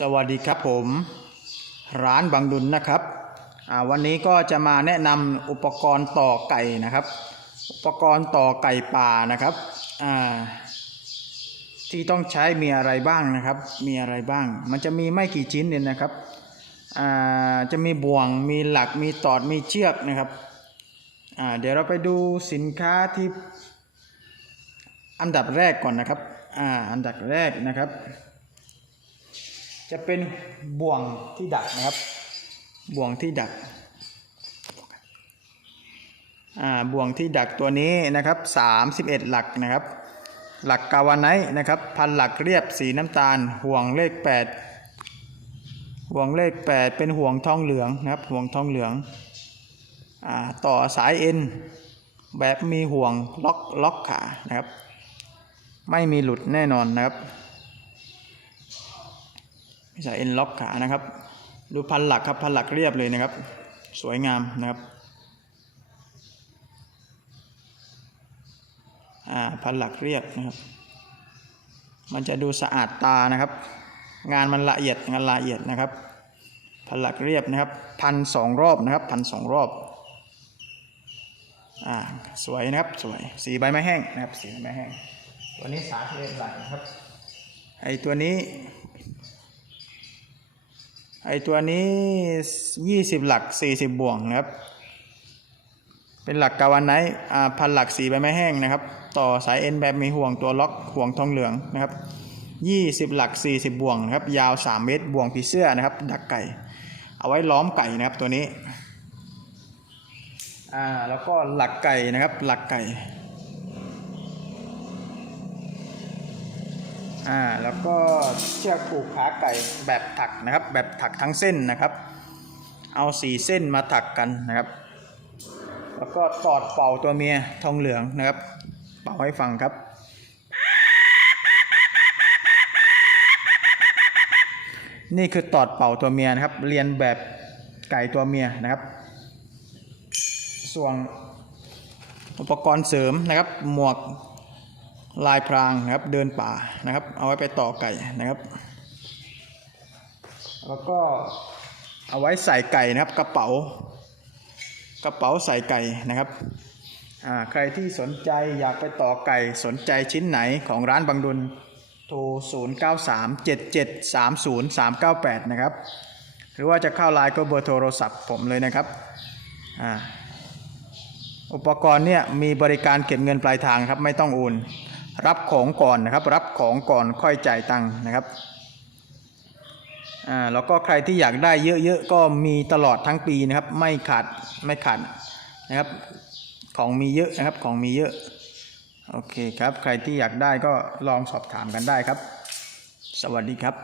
สวัสดีครับผม ร้านบางดุลนะครับวันนี้ก็จะมาแนะนำอุปกรณ์ต่อไก่นะครับ อุปกรณ์ต่อไก่ป่านะครับที่ต้องใช้มีอะไรบ้างนะครับ มีอะไรบ้าง มันจะมีไม่กี่ชิ้นเนี่ยนะครับจะมีบ่วงมีหลักมีตอดมีเชือกนะครับเดี๋ยวเราไปดูสินค้าที่อันดับแรกก่อนนะครับออันดับแรกนะครับ จะเป็นบ่วงที่ดักนะครับ บ่วงที่ดักอ่าบ่วงที่ดักตัวนี้นะครับ 31 หลักนะครับ หลักกาวาไนนะครับ พันหลักเรียบสีน้ำตาล ห่วงเลข 8 ห่วงเลข 8 เป็นห่วงทองเหลืองนะครับ ห่วงทองเหลืองอ่าต่อสายเอ็นแบบมีห่วงล็อกล็อกขานะครับ ไม่มีหลุดแน่นอนนะครับ ไม่ใช่เอ็นล็อกขานะครับ ดูพันหลักครับพันหลักเรียบเลยนะครับ สวยงามนะครับอ่าพันหลักเรียบนะครับ มันจะดูสะอาดตานะครับ งานมันละเอียดงานละเอียดนะครับ พันหลักเรียบนะครับพันสองรอบนะครับพันสองรอบอ่าสวยนะครับสวยสีใบไม้แห้งนะครับสีใบไม้แห้ง ตัวนี้สาธิตหลักนะครับไอตัวนี้ ไอตัวนี้20หลัก40บ่วงนะครับ เป็นหลักกาวันไนท์อ่าพันหลักสีใบไม้แห้งนะครับ ต่อสายเอ็นแบบมีห่วงตัวล็อกห่วงทองเหลืองนะครับ20หลัก40บ่วงนะครับ ยาว3เมตรบ่วงผีเสื้อนะครับ ดักไก่ เอาไว้ล้อมไก่นะครับตัวนี้อ่าแล้วก็หลักไก่นะครับ หลักไก่ อ่าแล้วก็เชือกผูกขาไก่แบบถักนะครับ แบบถักทั้งเส้นนะครับ เอาสีเส้นมาถักกันนะครับ แล้วก็ตอดเป่าตัวเมียทองเหลืองนะครับ เป่าให้ฟังครับนี่คือตอดเป่าตัวเมียนะครับ เรียนแบบไก่ตัวเมียนะครับ ส่วนอุปกรณ์เสริมนะครับ หมวก ลายพรางนะครับ เดินป่านะครับ เอาไว้ไปต่อไก่นะครับ แล้วก็เอาไว้ใส่ไก่นะครับ กระเป๋ากระเป๋าใส่ไก่นะครับใครที่สนใจอยากไปต่อไก่สนใจชิ้นไหนของร้านบางดุลโทร 0 9 3 7 7 3 0 3 9 8 นะครับ หรือว่าจะเข้าไลน์ก็เบอร์โทรศัพท์ผมเลยนะครับออุปกรณ์เนี่ยมีบริการเก็บเงินปลายทางครับ ไม่ต้องโอน รับของก่อนนะครับ รับของก่อนค่อยจ่ายตังค์นะครับอ่าแล้วก็ใครที่อยากได้เยอะๆก็มีตลอดทั้งปีนะครับ ไม่ขาดไม่ขาดนะครับ ของมีเยอะนะครับของมีเยอะโอเคครับ ใครที่อยากได้ก็ลองสอบถามกันได้ครับ สวัสดีครับ